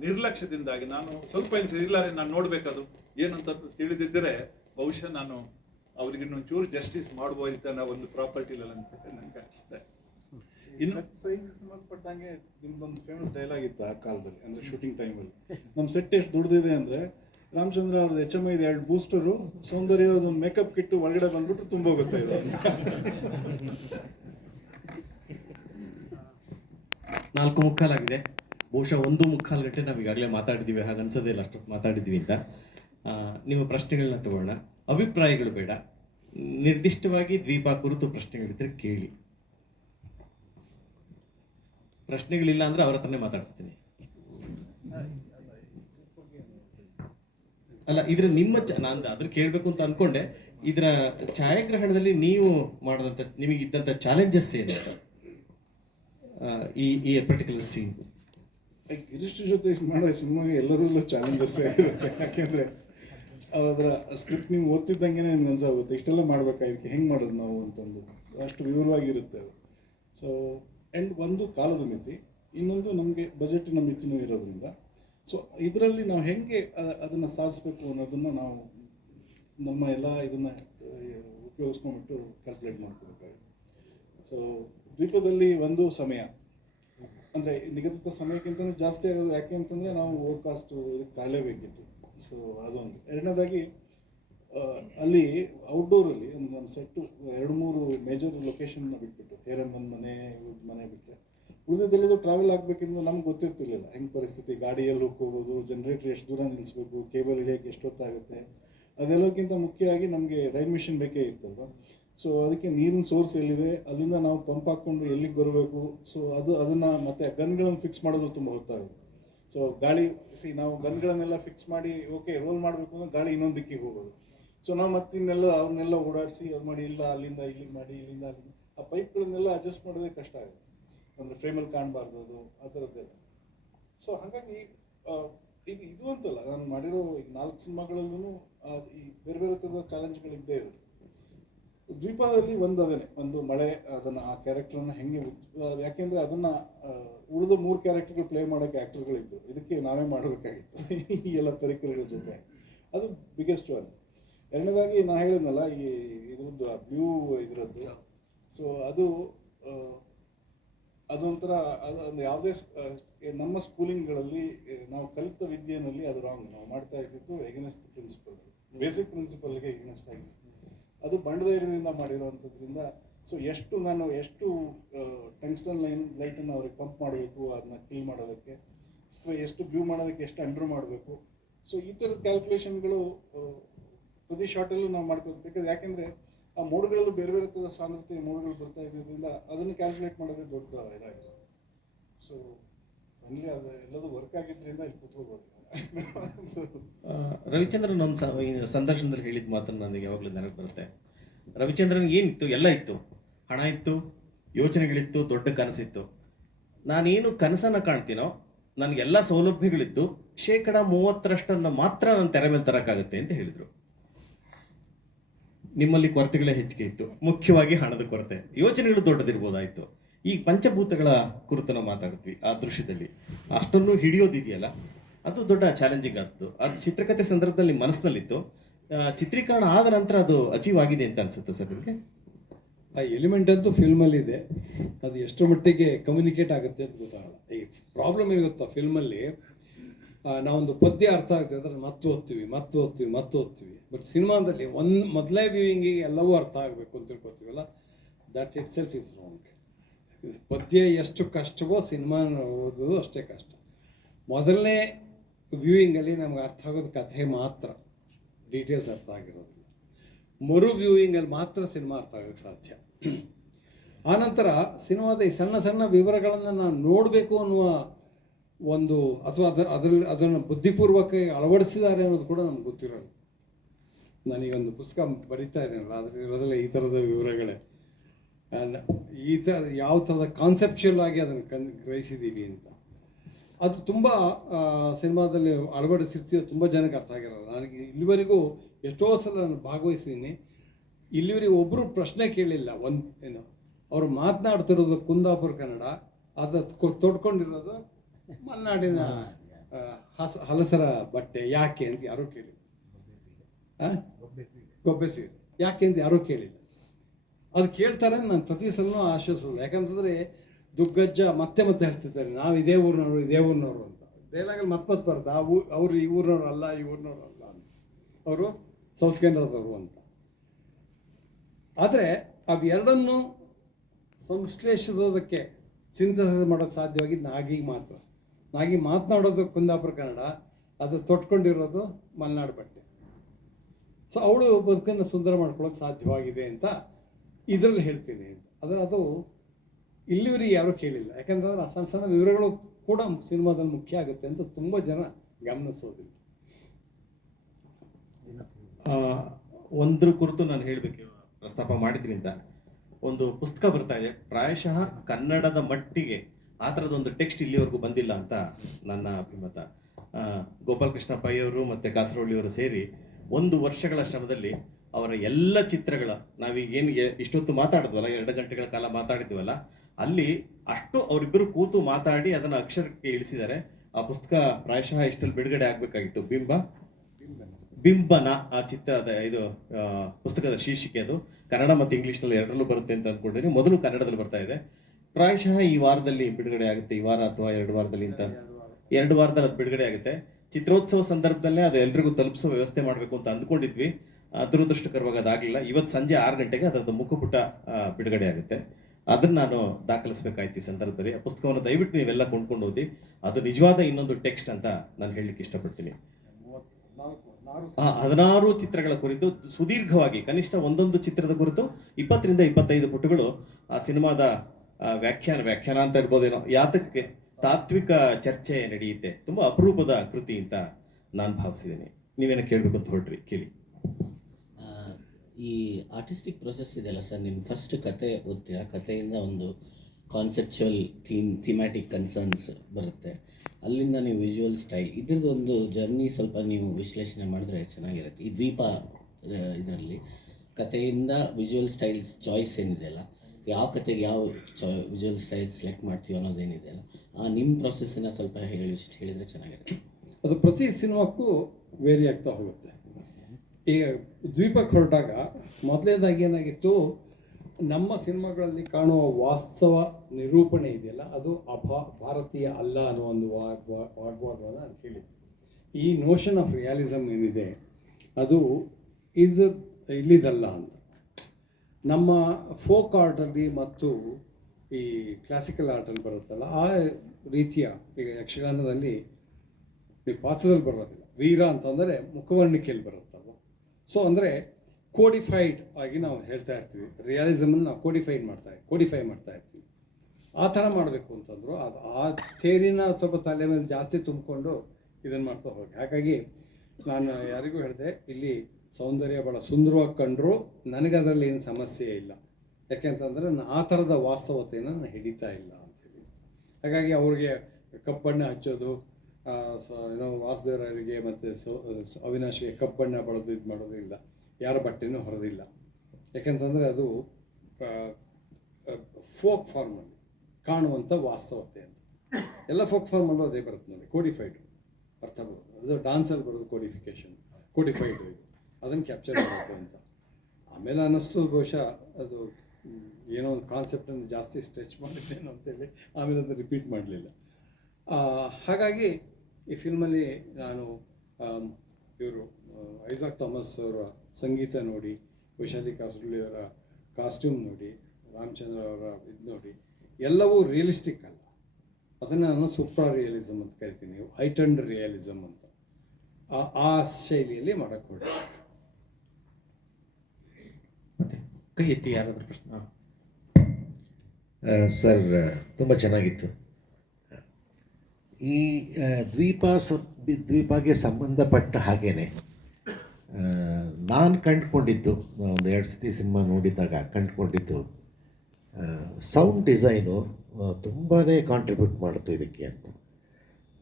ನಿರ್ಲಕ್ಷ್ಯದಿಂದಾಗಿ ನಾನು ಸ್ವಲ್ಪ ಇಲ್ಲ ರೀ ನಾನು ನೋಡಬೇಕದು. ಏನಂತ ತಿಳಿದಿದ್ದರೆ ಬಹುಶಃ ನಾನು ಅವ್ರಿಗೆ ಇನ್ನೊಂಚೂರು ಜಸ್ಟಿಸ್ ಮಾಡ್ಬೋದಿತ್ತ ಅನ್ನೋ ಒಂದು ಪ್ರಾಪರ್ಟಿ ಅಂತ ನನಗೆ ಅನಿಸುತ್ತೆ ಇನ್ನು ಸೈಜ್ ಸಂಬಂಧಪಟ್ಟಂಗೆ ನಿಮ್ದೊಂದು ಫೇಮಸ್ ಡೈಲಾಗ್ ಇತ್ತು ಆ ಕಾಲದಲ್ಲಿ, ಅಂದ್ರೆ ಶೂಟಿಂಗ್ ಟೈಮಲ್ಲಿ ನಮ್ಮ ಸೆಟ್ ಎಷ್ಟು ದುಡ್ದಿದೆ ಅಂದ್ರೆ ರಾಮಚಂದ್ರ ಅವ್ರದ್ದು ಎಚ್ ಎಂ ಐದು ಎರಡು ಬೂಸ್ಟರು ಸೌಂದರ್ಯ ಒಂದು ಮೇಕಪ್ ಕಿಟ್ಟು ಒಳಗಡೆ ಬಂದ್ಬಿಟ್ಟು ತುಂಬ ಹೋಗುತ್ತೆ ಇದು ಅಂತ. ನಾಲ್ಕು ಮುಕ್ಕಾಲಾಗಿದೆ. ಬಹುಶಃ ಒಂದು ಮುಕ್ಕಾಲು ಗಂಟೆ ನಾವು ಈಗಾಗಲೇ ಮಾತಾಡಿದ್ದೀವಿ ಹಾಗೆ ಅನ್ಸೋದೇ ಇಲ್ಲ ಅಷ್ಟು ಮಾತಾಡಿದ್ವಿ ಅಂತ. ನಿಮ್ಮ ಪ್ರಶ್ನೆಗಳನ್ನ ತಗೊಳ್ಳೋಣ ಅಭಿಪ್ರಾಯಗಳು ಬೇಡ. ನಿರ್ದಿಷ್ಟವಾಗಿ ದ್ವೀಪ ಕುರಿತು ಪ್ರಶ್ನೆಗಳಿದ್ರೆ ಕೇಳಿ. ಪ್ರಶ್ನೆಗಳಿಲ್ಲ ಅಂದ್ರೆ ಅವ್ರ ಹತ್ರನೇ ಮಾತಾಡಿಸ್ತೀನಿ. ಅಲ್ಲ, ಇದ್ರ ನಿಮ್ಮ ನಾನು ಅದ್ರ ಕೇಳಬೇಕು ಅಂತ ಅನ್ಕೊಂಡೆ. ಇದರ ಛಾಯಾಗ್ರಹಣದಲ್ಲಿ ನೀವು ಮಾಡಿದಂಥ ನಿಮಗೆ ಇದ್ದಂಥ ಚಾಲೆಂಜಸ್ ಏನು? ಈ ಈ ಪರ್ಟಿಕ್ಯುಲರ್ ಸೀನ್ ಗಿರೀಶ್ ಜೊತೆ ಮಾಡೋ ಸಿನಿಮಾಗೆ ಎಲ್ಲದರಲ್ಲೂ ಚಾಲೆಂಜಸ್ಸೇ ಇರುತ್ತೆ. ಯಾಕೆಂದ್ರೆ ಅದರ ಸ್ಕ್ರಿಪ್ಟ್ ನೀವು ಓದ್ತಿದ್ದಂಗೆ ನಿಮ್ಗೆ ಅನ್ಸಾಗುತ್ತೆ. ಇಷ್ಟೆಲ್ಲ ಮಾಡ್ಬೇಕಾಗಿತ್ತು ಹೆಂಗೆ ಮಾಡೋದು ನಾವು ಅಂತಂದು. ಅಷ್ಟು ವಿವರವಾಗಿರುತ್ತೆ ಅದು. ಸೊ ಆ್ಯಂಡ್ ಒಂದು ಕಾಲದ ಮಿತಿ, ಇನ್ನೊಂದು ನಮಗೆ ಬಜೆಟ್ನ ಮಿತಿನೂ ಇರೋದ್ರಿಂದ ಸೊ ಇದರಲ್ಲಿ ನಾವು ಹೆಂಗೆ ಅದನ್ನು ಸಾಧಿಸ್ಬೇಕು ಅನ್ನೋದನ್ನು ನಾವು ನಮ್ಮ ಎಲ್ಲ ಇದನ್ನು ಉಪಯೋಗಿಸ್ಕೊಂಡ್ಬಿಟ್ಟು ಕ್ಯಾಲ್ಕುಲೇಟ್ ಮಾಡ್ಕೋಬೇಕಾಗಿದೆ ಸೊ ದ್ವೀಪದಲ್ಲಿ ಒಂದು ಸಮಯ, ಅಂದರೆ ನಿಗದಿತ ಸಮಯಕ್ಕಿಂತ ಜಾಸ್ತಿ ಆಗೋದು ಯಾಕೆ ಅಂತಂದರೆ ನಾವು ಓವರ್ಕಾಸ್ಟು ಇದಕ್ಕೆ ಕಾಯಲೇಬೇಕಿತ್ತು. ಸೊ ಅದೊಂದು. ಎರಡನೇದಾಗಿ ಅಲ್ಲಿ ಔಟ್ಡೋರಲ್ಲಿ ಒಂದು ಸೆಟ್ಟು ಎರಡು ಮೂರು ಮೇಜರ್ ಲೊಕೇಶನ್ನ ಬಿಟ್ಬಿಟ್ಟು ಹೇರಮ್ಮನ ಮನೆ ಮನೆ ಬಿಟ್ಟರೆ ಉಳಿದದೆಲ್ಲದು ಟ್ರಾವೆಲ್ ಆಗಬೇಕೆಂದು ನಮ್ಗೆ ಗೊತ್ತಿರ್ತಿರ್ಲಿಲ್ಲ. ಹೆಂಗೆ ಪರಿಸ್ಥಿತಿ? ಗಾಡಿಯಲ್ಲಿ ಹೋಗ್ಕೋಬೋದು ಜನ್ರೇಟ್ರ್ ಎಷ್ಟು ದೂರ ನಿಲ್ಲಿಸ್ಬೇಕು ಕೇಬಲ್ ಹೇಗೆ ಎಷ್ಟೊತ್ತಾಗುತ್ತೆ? ಅದೆಲ್ಲಕ್ಕಿಂತ ಮುಖ್ಯವಾಗಿ ನಮಗೆ ರೈಲ್ ಮಿಷಿನ್ ಬೇಕೇ ಇತ್ತಲ್ವ? ಸೊ ಅದಕ್ಕೆ ನೀರಿನ ಸೋರ್ಸ್ ಎಲ್ಲಿದೆ? ಅಲ್ಲಿಂದ ನಾವು ಪಂಪ್ ಹಾಕ್ಕೊಂಡು ಎಲ್ಲಿಗೆ ಬರಬೇಕು? ಸೊ ಅದು, ಅದನ್ನು ಮತ್ತೆ ಗನ್ಗಳನ್ನು ಫಿಕ್ಸ್ ಮಾಡೋದು ತುಂಬ ಹೊತ್ತಾಗುತ್ತೆ. ಸೊ ಗಾಳಿ ಸಿ ನಾವು ಗನ್ಗಳನ್ನೆಲ್ಲ ಫಿಕ್ಸ್ ಮಾಡಿ ಓಕೆ ರೋಲ್ ಮಾಡಬೇಕು ಅಂದ್ರೆ ಗಾಳಿ ಇನ್ನೊಂದು ದಿಕ್ಕಿಗೆ ಹೋಗೋದು. ಸೊ ನಾವು ಮತ್ತಿನ್ನೆಲ್ಲ ಅವ್ರನ್ನೆಲ್ಲ ಓಡಾಡಿಸಿ ಅದು ಮಾಡಿ, ಇಲ್ಲ ಅಲ್ಲಿಂದ ಇಲ್ಲಿಗೆ ಮಾಡಿ, ಇಲ್ಲಿಂದ ಅಲ್ಲಿಂದ ಆ ಪೈಪ್ಗಳನ್ನೆಲ್ಲ ಅಡ್ಜಸ್ಟ್ ಮಾಡೋದೇ ಕಷ್ಟ ಆಗುತ್ತೆ. ಅಂದರೆ ಫ್ರೇಮಲ್ಲಿ ಕಾಣಬಾರ್ದು ಅದು ಆ ಥರದ್ದೆಲ್ಲ ಸೊ ಹಾಗಾಗಿ ಈಗ ಇದು ಇದು ಅಂತಲ್ಲ ನಾನು ಮಾಡಿರೋ ಈಗ ನಾಲ್ಕು ಸಿನಿಮಾಗಳಲ್ಲೂ ಈ ಬೇರೆ ಬೇರೆ ಥರದ ಚಾಲೆಂಜ್ಗಳಿದ್ದೇ ಇರುತ್ತೆ. ದ್ವೀಪದಲ್ಲಿ ಒಂದು ಅದೇನೆ ಒಂದು ಮಳೆ ಅದನ್ನು ಆ ಕ್ಯಾರೆಕ್ಟರನ್ನು ಹೆಂಗೆ ಯಾಕೆಂದರೆ ಅದನ್ನು ಉಳಿದ ಮೂರು ಕ್ಯಾರೆಕ್ಟರ್ಗಳು ಪ್ಲೇ ಮಾಡೋಕ್ಕೆ ಆ್ಯಕ್ಟರ್ಗಳಿದ್ದು ಇದಕ್ಕೆ ನಾವೇ ಮಾಡಬೇಕಾಗಿತ್ತು. ಈ ಎಲ್ಲ ಪರಿಕರಗಳ ಜೊತೆ. ಅದು ಬಿಗ್ಗೆಸ್ಟ್ ಒನ್ ಎರಡನೇದಾಗಿ ನಾನು ಹೇಳಿದ್ನಲ್ಲ ಈ ಇದ್ರದ್ದು ಬ್ಲೂ ಇದರದ್ದು. ಸೊ ಅದು ಅದೊಂಥರ, ಅದು ಯಾವುದೇ ನಮ್ಮ ಸ್ಕೂಲಿಂಗ್ಗಳಲ್ಲಿ ನಾವು ಕಲಿತ ವಿದ್ಯೆನಲ್ಲಿ ಅದು ರಾಂಗ್ ನಾವು ಮಾಡ್ತಾ ಇದ್ದಿದ್ದು ಎಗನೆಸ್ಟ್ ಪ್ರಿನ್ಸಿಪಲ್ ಬೇಸಿಕ್ ಪ್ರಿನ್ಸಿಪಲ್ಗೆ ಎಗನೆಸ್ಟ್ ಆಗಿದೆ. ಅದು ಬಂಡಧೈರ್ಯದಿಂದ ಮಾಡಿರೋವಂಥದ್ರಿಂದ ಸೊ ಎಷ್ಟು ನಾನು ಎಷ್ಟು ಟೆನ್ಸ್ಟನ್ ಲೈನ್ ಲೈಟನ್ನು ಅವ್ರಿಗೆ ಪಂಪ್ ಮಾಡಬೇಕು, ಅದನ್ನ ಕಿಲ್ ಮಾಡೋದಕ್ಕೆ, ಅಥವಾ ಎಷ್ಟು ಬ್ಲೂ ಮಾಡೋದಕ್ಕೆ ಎಷ್ಟು ಅಂಡ್ರ್ ಮಾಡಬೇಕು. ಸೊ ಈ ಥರದ ಕ್ಯಾಲ್ಕುಲೇಷನ್ಗಳು ಪ್ರತಿ ಶಾರ್ಟಲ್ಲೂ ನಾವು ಮಾಡ್ಕೋಬೇಕು ಯಾಕೆಂದರೆ ಆ ಮೋಡ್ಗಳಲ್ಲೂ ಬೇರೆ ಬೇರೆ ಥರದ ಸಾಂದ್ರತೆ ಮೋಡ್ಗಳು ಬರ್ತಾ ಇದ್ದಿದ್ದರಿಂದ ಅದನ್ನು ಕ್ಯಾಲ್ಕುಲೇಟ್ ಮಾಡೋದೇ ದೊಡ್ಡ ಇದಾಗಿದೆ. ಸೊ ನನಗೆ ಅದು ಎಲ್ಲದೂ ವರ್ಕ್ ಆಗಿದ್ದರಿಂದ ಇಲ್ಲಿ ಕೂತ್ಕೋಬೋದು ರವಿಚಂದ್ರನ್ ಒಂದು ಸಂದರ್ಶನದಲ್ಲಿ ಹೇಳಿದ ಮಾತನ್ನು ನನಗೆ ಯಾವಾಗಲೂ ನೆನಪು ಬರುತ್ತೆ. ರವಿಚಂದ್ರನ್ ಏನಿತ್ತು? ಎಲ್ಲ ಇತ್ತು. ಹಣ ಇತ್ತು, ಯೋಚನೆಗಳಿತ್ತು, ದೊಡ್ಡ ಕನಸಿತ್ತು. ನಾನೇನು ಕನಸನ್ನು ಕಾಣ್ತೀನೋ, ನನಗೆಲ್ಲ ಸೌಲಭ್ಯಗಳಿತ್ತು ಶೇಕಡ ಮೂವತ್ತರಷ್ಟನ್ನು ಮಾತ್ರ ನಾನು ತೆರೆ ಮೇಲೆ ತರೋಕ್ಕಾಗುತ್ತೆ ಅಂತ ಹೇಳಿದರು. ನಿಮ್ಮಲ್ಲಿ ಕೊರತೆಗಳೇ ಹೆಚ್ಚಿಗೆ ಇತ್ತು. ಮುಖ್ಯವಾಗಿ ಹಣದ ಕೊರತೆ. ಯೋಚನೆಗಳು ದೊಡ್ಡದಿರ್ಬೋದಾಯ್ತು. ಈ ಪಂಚಭೂತಗಳ ಕುರಿತು ನಾವು ಮಾತಾಡ್ತೀವಿ ಆ ದೃಶ್ಯದಲ್ಲಿ. ಅಷ್ಟನ್ನು ಹಿಡಿಯೋದಿದೆಯಲ್ಲ? ಅದು ದೊಡ್ಡ ಚಾಲೆಂಜಿಂಗ್ ಆಗ್ತು ಅದು ಚಿತ್ರಕಥೆ ಸಂದರ್ಭದಲ್ಲಿ ಮನಸ್ಸಿನಲ್ಲಿತ್ತು. ಚಿತ್ರೀಕರಣ ಆದ ನಂತರ ಅದು ಅಚೀವ್ ಆಗಿದೆ ಅಂತ ಅನ್ಸುತ್ತೆ ಸರ್ ನಿಮಗೆ? ಆ ಎಲಿಮೆಂಟ್ ಅಂತೂ ಫಿಲ್ಮಲ್ಲಿ ಇದೆ. ಅದು ಎಷ್ಟರ ಮಟ್ಟಿಗೆ ಕಮ್ಯುನಿಕೇಟ್ ಆಗುತ್ತೆ ಅಂತ ಗೊತ್ತಾಗಲ್ಲ. ಈ ಪ್ರಾಬ್ಲಮ್ ಏನು ಗೊತ್ತಾ ಫಿಲ್ಮಲ್ಲಿ ನಾವೊಂದು ಪದ್ಯ ಅರ್ಥ ಆಗ್ತದೆ ಅಂದರೆ ಮತ್ತೆ ಓದ್ತೀವಿ ಮತ್ತೆ ಓದ್ತೀವಿ ಮತ್ತೆ ಓದ್ತೀವಿ ಬಟ್ ಸಿನಿಮಾದಲ್ಲಿ ಒಂದು, ಮೊದಲೇ ವ್ಯೂಯಿಂಗಿಗೆ ಎಲ್ಲವೂ ಅರ್ಥ ಆಗಬೇಕು ಅಂತ ತಿಳ್ಕೊತೀವಲ್ಲ? That itself is wrong ಪದ್ಯ ಎಷ್ಟು ಕಷ್ಟವೋ ಸಿನಿಮಾ ಓದೋದು ಅಷ್ಟೇ ಕಷ್ಟ. ಮೊದಲನೇ ವ್ಯೂಯಿಂಗಲ್ಲಿ ನಮ್ಗೆ ಅರ್ಥ ಆಗೋದು ಕಥೆ ಮಾತ್ರ. ಡೀಟೇಲ್ಸ್ ಅರ್ಥ ಆಗಿರೋದಿಲ್ಲ. ಮರು ವ್ಯೂಯಿಂಗಲ್ಲಿ ಮಾತ್ರ ಸಿನಿಮಾ ಅರ್ಥ ಆಗೋಕ್ಕೆ ಸಾಧ್ಯ. ಆನಂತರ ಸಿನಿಮಾದ ಈ ಸಣ್ಣ ಸಣ್ಣ ವಿವರಗಳನ್ನು ನಾನು ನೋಡಬೇಕು ಅನ್ನುವ ಒಂದು, ಅಥವಾ ಅದ, ಅದರಲ್ಲಿ, ಅದನ್ನು ಬುದ್ಧಿಪೂರ್ವಕ ಅಳವಡಿಸಿದ್ದಾರೆ ಅನ್ನೋದು ಕೂಡ ನಮ್ಗೆ ಗೊತ್ತಿರೋದು ನಾನೀಗೊಂದು ಪುಸ್ತಕ ಬರಿತಾ ಇದ್ದೀನಲ್ಲ ಇರೋದಲ್ಲೇ ಈ ಥರದ ವಿವರಗಳೇ. ಈ ಥರ ಯಾವ ಥರದ ಕಾನ್ಸೆಪ್ಚುಯಲ್ ಆಗಿ ಅದನ್ನು ಕನ್ ಗ್ರಹಿಸಿದ್ದೀವಿ ಅಂತ. ಅದು ತುಂಬ ಸಿನಿಮಾದಲ್ಲಿ ಅಳವಡಿಸಿರ್ತೀವಿ ತುಂಬ ಜನಕ್ಕೆ ಅರ್ಥ ಆಗಿರಲ್ಲ. ನನಗೆ ಇಲ್ಲಿವರೆಗೂ ಎಷ್ಟೋ ಸಲ ನಾನು ಭಾಗವಹಿಸಿದ್ದೀನಿ. ಇಲ್ಲಿವರೆಗೂ ಒಬ್ಬರು ಪ್ರಶ್ನೆ ಕೇಳಿಲ್ಲ. ಒಂದು ಏನು ಅವರು ಮಾತನಾಡ್ತಿರೋದು ಕುಂದಾಪುರ ಕನ್ನಡ ಅದು ತೊಡ್ಕೊಂಡಿರೋದು ಮಲೆನಾಡಿನ ಹಸ ಹಲಸರ ಬಟ್ಟೆ. ಯಾಕೆ ಅಂತ ಯಾರೂ ಕೇಳಿಲ್ಲ? ಗೊಬ್ಬೆ ಸೀರೆ ಯಾಕೆ ಅಂತ ಯಾರೂ ಕೇಳಿಲ್ಲ. ಅದು ಕೇಳ್ತಾರೆ ನಾನು ಪ್ರತಿ ಸಲನೂ ಆಶ್ವಾಸೋದು ಯಾಕಂತಂದರೆ ದುಗ್ಗಜ್ಜ ಮತ್ತೆ ಮತ್ತೆ ಹೇಳ್ತಿದ್ದಾರೆ ನಾವು ಇದೇ ಊರಿನವರು ಇದೇ ಊರಿನವರು ಅಂತ. ಡೈಲಾಗಲ್ಲಿ ಮತ್ತೆ ಮತ್ತೆ ಬರುತ್ತೆ. ಆ ಊರು ಅವರು ಈ ಊರಿನವ್ರು ಅಲ್ಲ, ಈ ಊರಿನವ್ರು ಅಲ್ಲ ಅಂತ. ಅವರು ಸೌತ್ ಕೇಂದ್ರದವರು ಅಂತ. ಆದರೆ ಅದು ಎರಡನ್ನೂ ಸಂಶ್ಲೇಷಿಸೋದಕ್ಕೆ ಸಿಂಥಸಿಸ್ ಮಾಡೋಕ್ಕೆ ಸಾಧ್ಯವಾಗಿದ್ದು ನಾಗಿಗೆ ಮಾತ್ರ. ನಾಗಿ ಮಾತನಾಡೋದು ಕುಂದಾಪುರ ಕನ್ನಡ. ಅದು ತೊಟ್ಕೊಂಡಿರೋದು ಮಲೆನಾಡು ಬಟ್ಟೆ. ಸೊ ಅವಳು ಬದುಕನ್ನು ಸುಂದರ ಮಾಡ್ಕೊಳ್ಳೋಕೆ ಸಾಧ್ಯವಾಗಿದೆ ಅಂತ ಇದರಲ್ಲಿ ಹೇಳ್ತೀನಿ. ಅಂತ ಆದರೆ ಅದು ಇಲ್ಲಿವರಿಗೆ ಯಾರೂ ಕೇಳಿಲ್ಲ. ಯಾಕಂದ್ರೆ ಆ ಸಣ್ಣ ಸಣ್ಣ ವಿವರಗಳು ಕೂಡ ಸಿನಿಮಾದಲ್ಲಿ ಮುಖ್ಯ ಆಗುತ್ತೆ ಅಂತ ತುಂಬ ಜನ ಗಮನಿಸೋದಿಲ್ಲ. ಒಂದ್ರ ಕುರಿತು ನಾನು ಹೇಳಬೇಕು ಪ್ರಸ್ತಾಪ ಮಾಡಿದ್ರಿ ಅಂತ. ಒಂದು ಪುಸ್ತಕ ಬರ್ತಾ ಇದೆ. ಪ್ರಾಯಶಃ ಕನ್ನಡದ ಮಟ್ಟಿಗೆ ಆ ಥರದೊಂದು ಟೆಕ್ಸ್ಟ್ ಇಲ್ಲಿವರೆಗೂ ಬಂದಿಲ್ಲ ಅಂತ ನನ್ನ ಅಭಿಮತ. ಗೋಪಾಲಕೃಷ್ಣ ಪೈ ಅವರು ಮತ್ತು ಕಾಸರವಳ್ಳಿಯವರು ಸೇರಿ ಒಂದು ವರ್ಷಗಳ ಶ್ರಮದಲ್ಲಿ ಅವರ ಎಲ್ಲ ಚಿತ್ರಗಳ, ನಾವೀಗ ಏನು ಇಷ್ಟೊತ್ತು ಮಾತಾಡಿದ್ವಲ್ಲ, ಎರಡು ಗಂಟೆಗಳ ಕಾಲ ಮಾತಾಡಿದ್ವಲ್ಲ, ಅಲ್ಲಿ ಅಷ್ಟು ಅವರಿಬ್ಬರು ಕೂತು ಮಾತಾಡಿ ಅದನ್ನು ಅಕ್ಷರಕ್ಕೆ ಇಳಿಸಿದ್ದಾರೆ. ಆ ಪುಸ್ತಕ ಪ್ರಾಯಶಃ ಇಷ್ಟಲ್ಲಿ ಬಿಡುಗಡೆ ಆಗಬೇಕಾಗಿತ್ತು? ಬಿಂಬ? ಬಿಂಬನ ಆ ಚಿತ್ರದ ಇದು ಪುಸ್ತಕದ ಶೀರ್ಷಿಕೆ ಅದು. ಕನ್ನಡ ಮತ್ತು ಇಂಗ್ಲೀಷ್ನಲ್ಲಿ ಎರಡರಲ್ಲೂ ಬರುತ್ತೆ ಅಂತ ಅಂದ್ಕೊಂಡಿದ್ದೀನಿ ಮೊದಲು ಕನ್ನಡದಲ್ಲಿ ಬರ್ತಾ ಇದೆ. ಪ್ರಾಯಶಃ ಈ ವಾರದಲ್ಲಿ ಬಿಡುಗಡೆ ಆಗುತ್ತೆ, ಈ ವಾರ ಅಥವಾ ಎರಡು ವಾರದಲ್ಲಿ ಅಂತ? ಎರಡು ವಾರದಲ್ಲಿ ಅದು ಬಿಡುಗಡೆ ಆಗುತ್ತೆ. ಚಿತ್ರೋತ್ಸವ ಸಂದರ್ಭದಲ್ಲೇ ಅದು ಎಲ್ರಿಗೂ ತಲುಪಿಸೋ ವ್ಯವಸ್ಥೆ ಮಾಡಬೇಕು ಅಂತ ಅಂದ್ಕೊಂಡಿದ್ವಿ. ದುರದೃಷ್ಟಕರವಾಗಿ ಅದಾಗಲಿಲ್ಲ ಇವತ್ತು ಸಂಜೆ ಆರು ಗಂಟೆಗೆ ಅದರದ್ದು ಮುಖಪುಟ ಬಿಡುಗಡೆ ಆಗುತ್ತೆ. ಅದನ್ನು ನಾನು ದಾಖಲಿಸಬೇಕಾಯ್ತು ಈ ಸಂದರ್ಭದಲ್ಲಿ. ಆ ಪುಸ್ತಕವನ್ನು ದಯವಿಟ್ಟು ನೀವೆಲ್ಲ ಕೊಂಡ್ಕೊಂಡು ಓದಿ, ಅದು ನಿಜವಾದ ಇನ್ನೊಂದು ಟೆಕ್ಸ್ಟ್ ಅಂತ ನಾನು ಹೇಳಲಿಕ್ಕೆ ಇಷ್ಟಪಡ್ತೀನಿ. ಹದಿನಾರು ಚಿತ್ರಗಳ ಕುರಿತು ಸುದೀರ್ಘವಾಗಿ, ಕನಿಷ್ಠ ಒಂದೊಂದು ಚಿತ್ರದ ಕುರಿತು ಇಪ್ಪತ್ತರಿಂದ ಇಪ್ಪತ್ತೈದು ಪುಟಗಳು ಆ ಸಿನಿಮಾದ ವ್ಯಾಖ್ಯಾನ ವ್ಯಾಖ್ಯಾನ ಅಂತ ಇರ್ಬೋದೇನೋ ಯಾತಕ್ಕೆ? ತಾತ್ವಿಕ ಚರ್ಚೆ ನಡೆಯುತ್ತೆ. ತುಂಬಾ ಅಪರೂಪದ ಕೃತಿ ಅಂತ ನಾನು ಭಾವಿಸಿದ್ದೀನಿ. ನೀವೇನ ಕೇಳಬೇಕು ಅಂತ ಹೊರಟ್ರಿ, ಕೇಳಿ. ಈ ಆರ್ಟಿಸ್ಟಿಕ್ ಪ್ರೊಸೆಸ್ ಇದೆಯಲ್ಲ ಸರ್ ನಿಮ್ಮ ಫಸ್ಟ್ ಕತೆ ಓದ್ತೀರಾ? ಕಥೆಯಿಂದ ಒಂದು ಕಾನ್ಸೆಪ್ಚುವಲ್ ಥೀಮ್ ಥೀಮ್ಯಾಟಿಕ್ ಕನ್ಸರ್ನ್ಸ್ ಬರುತ್ತೆ. ಅಲ್ಲಿಂದ ನೀವು ವಿಜುವಲ್ ಸ್ಟೈಲ್ ಇದ್ರದ್ದು ಒಂದು ಜರ್ನಿ ಸ್ವಲ್ಪ ನೀವು ವಿಶ್ಲೇಷಣೆ ಮಾಡಿದ್ರೆ ಚೆನ್ನಾಗಿರುತ್ತೆ. ಈ ದ್ವೀಪ ಇದರಲ್ಲಿ ಕಥೆಯಿಂದ ವಿಜುವಲ್ ಸ್ಟೈಲ್ಸ್ ಚಾಯ್ಸ್ ಏನಿದೆಯಲ್ಲ ಯಾವ ಕತೆಗೆ ಯಾವ ಚ ವಿಜುವಲ್ ಸ್ಟೈಲ್ ಸೆಲೆಕ್ಟ್ ಮಾಡ್ತೀವಿ ಅನ್ನೋದೇನಿದೆಯಲ್ಲ ಆ ನಿಮ್ಮ ಪ್ರೊಸೆಸ್ಸನ್ನು ಸ್ವಲ್ಪ ಹೇಳಿ ಹೇಳಿದರೆ ಚೆನ್ನಾಗಿರುತ್ತೆ. ಅದು ಪ್ರತಿ ಸಿನಿಮಾಕ್ಕೂ ವೇರಿ ಆಗ್ತಾ ಹೋಗುತ್ತೆ. ಈಗ ದ್ವೀಪಕ್ಕೆ ಹೊರಟಾಗ ಮೊದಲನೇದಾಗಿ ಏನಾಗಿತ್ತು, ನಮ್ಮ ಸಿನಿಮಾಗಳಲ್ಲಿ ಕಾಣುವ ವಾಸ್ತವ ನಿರೂಪಣೆ ಇದೆಯಲ್ಲ, ಅದು ಅಭಾ, ಭಾರತೀಯ ಅಲ್ಲ ಅನ್ನೋ ಒಂದು ವಾಗ್ವ ವಾಗ್ವಾದ ನಾನು ಹೇಳಿದ್ದೆ. ಈ ನೋಷನ್ ಆಫ್ ರಿಯಾಲಿಸಮ್ ಏನಿದೆ, ಅದು ಇದು, ಇಲ್ಲಿದಲ್ಲ ಅಂತ. ನಮ್ಮ ಫೋಕ್ ಆರ್ಟಲ್ಲಿ ಮತ್ತು ಈ ಕ್ಲಾಸಿಕಲ್ ಆರ್ಟಲ್ಲಿ ಬರುತ್ತಲ್ಲ, ಆ ರೀತಿಯ ಈಗ ಯಕ್ಷಗಾನದಲ್ಲಿ ಈ ಪಾತ್ರದಲ್ಲಿ ಬರೋದಿಲ್ಲ. ವೀರ ಅಂತಂದರೆ ಮುಖವರ್ಣಿಕೆಯಲ್ಲಿ ಬರುತ್ತಲ್ಲ ಸೊ ಅಂದರೆ ಕೋಡಿಫೈಡ್ ಆಗಿ ನಾವು ಹೇಳ್ತಾ ಇರ್ತೀವಿ. ರಿಯಾಲಿಸಮನ್ನು ನಾವು ಕೋಡಿಫೈಡ್ ಮಾಡ್ತಾ ಕೋಡಿಫೈ ಮಾಡ್ತಾ ಇರ್ತೀವಿ. ಆ ಥರ ಮಾಡಬೇಕು ಅಂತಂದರು, ಅದು ಆ ಥೇರಿನ ಸ್ವಲ್ಪ ತಲೆ ಮೇಲೆ ಜಾಸ್ತಿ ತುಂಬಿಕೊಂಡು ಇದನ್ನು ಮಾಡ್ತಾ ಹೋಗಿ ಹಾಗಾಗಿ ನಾನು ಯಾರಿಗೂ ಹೇಳಿದೆ, ಇಲ್ಲಿ ಸೌಂದರ್ಯ ಭಾಳ ಸುಂದರವಾಗಿ ಕಂಡರೂ ನನಗೆ ಅದರಲ್ಲಿ ಏನು ಸಮಸ್ಯೆ ಇಲ್ಲ. ಯಾಕೆಂತಂದರೆ ನಾನು ಆ ಥರದ ವಾಸ್ತವತೆಯನ್ನು ನಾನು ಹಿಡಿತಾ ಇಲ್ಲ ಅಂತೇಳಿ ಹಾಗಾಗಿ ಅವ್ರಿಗೆ ಕಪ್ಪಣ್ಣ ಹಚ್ಚೋದು ಏನೋ ವಾಸುದೇವರಿಗೆ ಮತ್ತು ಸೊ ಅವಿನಾಶ್ಗೆ ಕಪ್ಪಣ್ಣ ಬಳದು ಇದು ಮಾಡೋದಿಲ್ಲ ಯಾರ ಬಟ್ಟೆನೂ ಹೊರದಿಲ್ಲ. ಯಾಕೆಂತಂದರೆ ಅದು ಫೋಕ್ ಫಾರ್ಮಲ್ಲಿ ಕಾಣುವಂಥ ವಾಸ್ತವತೆ ಅಂತ. ಎಲ್ಲ ಫೋಕ್ ಫಾರ್ಮಲ್ಲೂ ಅದೇ ಬರುತ್ತೆ ನೋಡಿ, ಕೋಡಿಫೈಡು. ಅರ್ಥ ಬರೋದು ಅದು ಡಾನ್ಸಲ್ಲಿ ಬರೋದು ಕೋಡಿಫಿಕೇಶನ್ ಕೋಡಿಫೈಡು ಇದು. ಅದನ್ನು ಕ್ಯಾಪ್ಚರ್ ಮಾಡಬೇಕು ಅಂತ. ಆಮೇಲೆ ಅನ್ನಿಸ್ತು ಬಹುಶಃ ಅದು ಏನೋ ಒಂದು ಕಾನ್ಸೆಪ್ಟನ್ನು ಜಾಸ್ತಿ ಸ್ಟ್ರೆಚ್ ಮಾಡಿದ್ದೇನೋ ಅಂತೇಳಿ ಆಮೇಲೆ ಅದನ್ನು ರಿಪೀಟ್ ಮಾಡಲಿಲ್ಲ. ಹಾಗಾಗಿ ಈ ಫಿಲ್ಮಲ್ಲಿ ನಾನು ಇವರು ಐಸಾಕ್ ಥಾಮಸ್ ಅವರ ಸಂಗೀತ ನೋಡಿ, ವೈಶಾಲಿ ಕಾಸರಳ್ಳಿ ಅವರ ಕಾಸ್ಟ್ಯೂಮ್ ನೋಡಿ, ರಾಮಚಂದ್ರ ಅವರ ಇದು ನೋಡಿ, ಎಲ್ಲವೂ ರಿಯಲಿಸ್ಟಿಕ್ ಅಲ್ಲ. ಅದನ್ನು ನಾನು ಸೂಪರ್ ರಿಯಲಿಸಮ್ ಅಂತ ಕರಿತೀನಿ ಹೈಟಂಡ್ ರಿಯಲಿಸಮ್ ಅಂತ. ಆ- ಶೈಲಿಯಲ್ಲಿ ಮಾಡಕ್ಕೆ ಹೊರಟೆ ಮತ್ತೆ ಕೈ ಎತ್ತಿ ಯಾರಾದರೂ ಪ್ರಶ್ನೆ. ಸರ್ ತುಂಬ ಚೆನ್ನಾಗಿತ್ತು. ಈ ದ್ವೀಪ ದ್ವೀಪಗೆ ಸಂಬಂಧಪಟ್ಟ ಹಾಗೇನೆ ನಾನು ಕಂಡುಕೊಂಡಿದ್ದು, ಒಂದು ಎರಡು ಸತಿ ಸಿನಿಮಾ ನೋಡಿದಾಗ ಕಂಡುಕೊಂಡಿದ್ದು ಸೌಂಡ್ ಡಿಸೈನು ತುಂಬಾ ಕಾಂಟ್ರಿಬ್ಯೂಟ್ ಮಾಡಿತು ಇದಕ್ಕೆ ಅಂತ.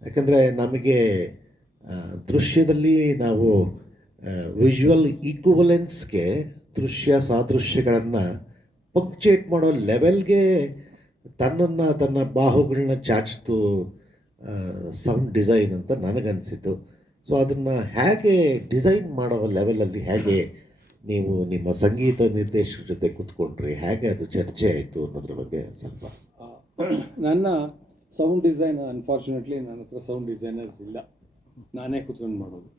ಯಾಕಂದರೆ ನಮಗೆ ದೃಶ್ಯದಲ್ಲಿ ನಾವು ವಿಜುವಲ್ ಈಕ್ವಲೆನ್ಸ್ಗೆ ದೃಶ್ಯ ಸಾದೃಶ್ಯಗಳನ್ನು ಪಂಕ್ಚೇಟ್ ಮಾಡೋ ಲೆವೆಲ್ಗೆ ತನ್ನನ್ನು ತನ್ನ ಬಾಹುಗಳನ್ನ ಚಾಚಿತು ಸೌಂಡ್ ಡಿಸೈನ್ ಅಂತ ನನಗನ್ಸಿತು. ಸೊ ಅದನ್ನು ಹೇಗೆ ಡಿಸೈನ್ ಮಾಡೋ ಲೆವೆಲಲ್ಲಿ ಹೇಗೆ ನೀವು ನಿಮ್ಮ ಸಂಗೀತ ನಿರ್ದೇಶಕರ ಜೊತೆ ಕೂತ್ಕೊಂಡ್ರಿ ಹೇಗೆ ಅದು ಚರ್ಚೆ ಆಯಿತು ಅನ್ನೋದ್ರ ಬಗ್ಗೆ ಸ್ವಲ್ಪ. ನನ್ನ ಸೌಂಡ್ ಡಿಸೈನ್ ಅನ್ಫಾರ್ಚುನೇಟ್ಲಿ ನನ್ನ ಹತ್ರ ಸೌಂಡ್ ಡಿಸೈನರ್ಸ್ ಇಲ್ಲ. ನಾನೇ ಕೂತ್ಕೊಂಡು ಮಾಡೋದು.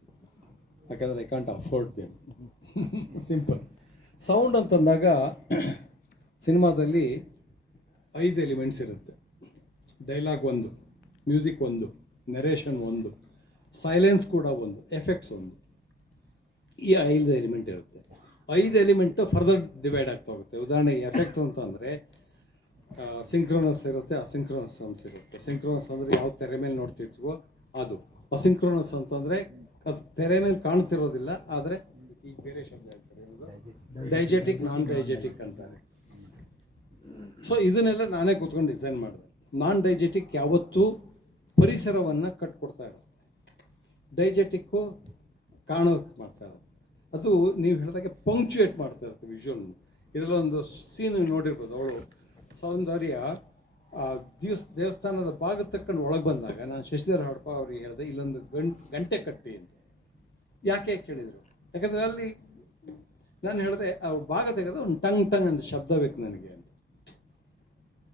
ಯಾಕಂದರೆ I can't afford them simple sound ಅಂತಂದಾಗ ಸಿನಿಮಾದಲ್ಲಿ ಐದು ಎಲಿಮೆಂಟ್ಸ್ ಇರುತ್ತೆ. ಡೈಲಾಗ್ ಒಂದು ಮ್ಯೂಸಿಕ್ ಒಂದು ನೆರೇಷನ್ ಒಂದು ಸೈಲೆನ್ಸ್ ಕೂಡ ಒಂದು ಎಫೆಕ್ಟ್ಸ್ ಒಂದು. ಈ ಐದು ಎಲಿಮೆಂಟ್ ಇರುತ್ತೆ. ಐದು ಎಲಿಮೆಂಟು ಫರ್ದರ್ ಡಿವೈಡ್ ಆಗ್ತಾ ಹೋಗುತ್ತೆ. ಉದಾಹರಣೆಗೆ ಎಫೆಕ್ಟ್ಸ್ ಅಂತಂದರೆ ಸಿಂಕ್ರೋನಸ್ ಇರುತ್ತೆ ಅಸಿಂಕ್ರೋನಸ್ ಅಂತ ಇರುತ್ತೆ. ಸಿಂಕ್ರೋನಸ್ ಅಂದರೆ ಯಾವ ತೆರೆ ಮೇಲೆ ನೋಡ್ತಿರ್ತೀವೋ ಅದು. ಅಸಿಂಕ್ರೋನಸ್ ಅಂತಂದರೆ ಅದು ತೆರೆ ಮೇಲೆ ಕಾಣ್ತಿರೋದಿಲ್ಲ, ಆದರೆ ಈಗ ಬೇರೆ ಶಬ್ದ ಡೈಜೆಟಿಕ್ ನಾನ್ ಡೈಜೆಟಿಕ್ ಅಂತಾರೆ. ಸೊ ಇದನ್ನೆಲ್ಲ ನಾನೇ ಕೂತ್ಕೊಂಡು ಡಿಸೈನ್ ಮಾಡಿದೆ. ನಾನ್ ಡೈಜೆಟಿಕ್ ಯಾವತ್ತೂ ಪರಿಸರವನ್ನು ಕಟ್ಕೊಡ್ತಾ ಇರುತ್ತೆ. ಡೈಜೆಟಿಕ್ಕು ಕಾಣೋದಕ್ಕೆ ಮಾಡ್ತಾ ಇರೋದು ಅದು ನೀವು ಹೇಳಿದಾಗೆ ಪಂಕ್ಚುಯೇಟ್ ಮಾಡ್ತಾ ಇರುತ್ತೆ ವಿಷುವಲ್ ಇದರಲ್ಲೊಂದು ಸೀನ್ ನೋಡಿರ್ಬೋದು. ಅವಳು ಸೌಂದರ್ಯ, ಆ ದಿವಸ, ದೇವಸ್ಥಾನದ ಭಾಗ ತಕ್ಕಂಡು ಒಳಗೆ ಬಂದಾಗ, ನಾನು ಶಶಿಧರ ಹಡಪ ಅವ್ರಿಗೆ ಹೇಳಿದೆ, ಇಲ್ಲೊಂದು ಗಂಟೆ ಗಂಟೆ ಕಟ್ಟಿ ಅಂತ. ಯಾಕೆ ಕೇಳಿದರು? ಯಾಕಂದರೆ ಅಲ್ಲಿ ನಾನು ಹೇಳಿದೆ, ಆ ಭಾಗ ತೆಗೆದ್ರೆ ಒಂದು ಟಂಗ್ ಟಂಗ್ ಅಂತ ಶಬ್ದ ಬೇಕು ನನಗೆ ಅಂತ.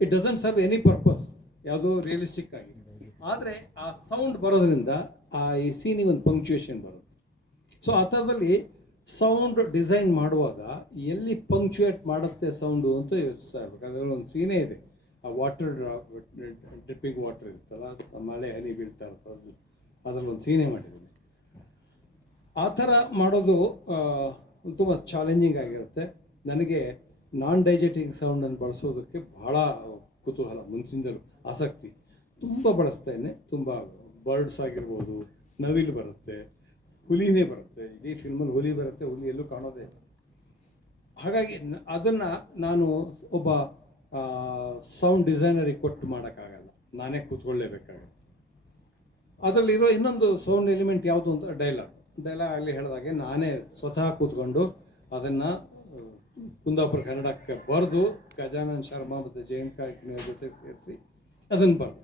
It doesn't serve any purpose ಯಾವುದೋ ರಿಯಲಿಸ್ಟಿಕ್ ಆಗಿ. ಆದರೆ ಆ ಸೌಂಡ್ ಬರೋದ್ರಿಂದ ಆ ಈ ಸೀನಿಗೆ ಒಂದು ಪಂಕ್ಚುಯೇಷನ್ ಬರುತ್ತೆ. ಸೊ ಆ ಥರದಲ್ಲಿ ಸೌಂಡ್ ಡಿಸೈನ್ ಮಾಡುವಾಗ ಎಲ್ಲಿ ಪಂಕ್ಚುಯೇಟ್ ಮಾಡುತ್ತೆ ಸೌಂಡು ಅಂತ ಯೋಚಿಸ್ತಾ ಇರ್ಬೇಕು. ಅದರಲ್ಲಿ ಒಂದು ಸೀನೇ ಇದೆ. ಆ ವಾಟರ್ ಡ್ರಿಪ್ಪಿಂಗ್ ವಾಟರ್ ಇರ್ತಲ್ಲ ಮಳೆ, ಹನಿ ಬೀಳ್ತಾ ಇರ್ತದೆ. ಅದು ಅದರಲ್ಲಿ ಒಂದು ಸೀನೇ ಮಾಡಿದ್ದೀನಿ. ಆ ಥರ ಮಾಡೋದು ತುಂಬ ಚಾಲೆಂಜಿಂಗ್ ಆಗಿರುತ್ತೆ. ನನಗೆ ನಾನ್ ಡೈಜೆಟಿಂಗ್ ಸೌಂಡನ್ನು ಬಳಸೋದಕ್ಕೆ ಬಹಳ ಕುತೂಹಲ ಮುಂಚಿನಿಂದಲೂ ಆಸಕ್ತಿ. ತುಂಬ ಬಳಸ್ತೇನೆ, ತುಂಬ ಬರ್ಡ್ಸ್ ಆಗಿರ್ಬೋದು, ನವಿಲು ಬರುತ್ತೆ, ಹುಲಿನೇ ಬರುತ್ತೆ, ಇಡೀ ಫಿಲ್ಮಲ್ಲಿ ಹುಲಿ ಬರುತ್ತೆ, ಹುಲಿ ಎಲ್ಲೂ ಕಾಣೋದೇ ಹಾಗಾಗಿ ಅದನ್ನು ನಾನು ಒಬ್ಬ ಸೌಂಡ್ ಡಿಸೈನರಿಗೆ ಕೊಟ್ಟು ಮಾಡೋಕ್ಕಾಗಲ್ಲ. ನಾನೇ ಕೂತ್ಕೊಳ್ಳೇಬೇಕಾಗತ್ತೆ. ಅದರಲ್ಲಿರೋ ಇನ್ನೊಂದು ಸೌಂಡ್ ಎಲಿಮೆಂಟ್ ಯಾವುದು ಅಂತ ಡೈಲಾಗ್ ಡೈಲಾಗ್ ಆಗಲಿ ಹೇಳಿದಾಗೆ ನಾನೇ ಸ್ವತಃ ಕೂತ್ಕೊಂಡು ಅದನ್ನು ಕುಂದಾಪುರ ಕನ್ನಡಕ್ಕೆ ಬರೆದು ಗಜಾನಂದ ಶರ್ಮಾ ಮತ್ತು ಜಯಂತ್ ಜೊತೆ ಸೇರಿಸಿ ಅದನ್ನು ಬರೆದು.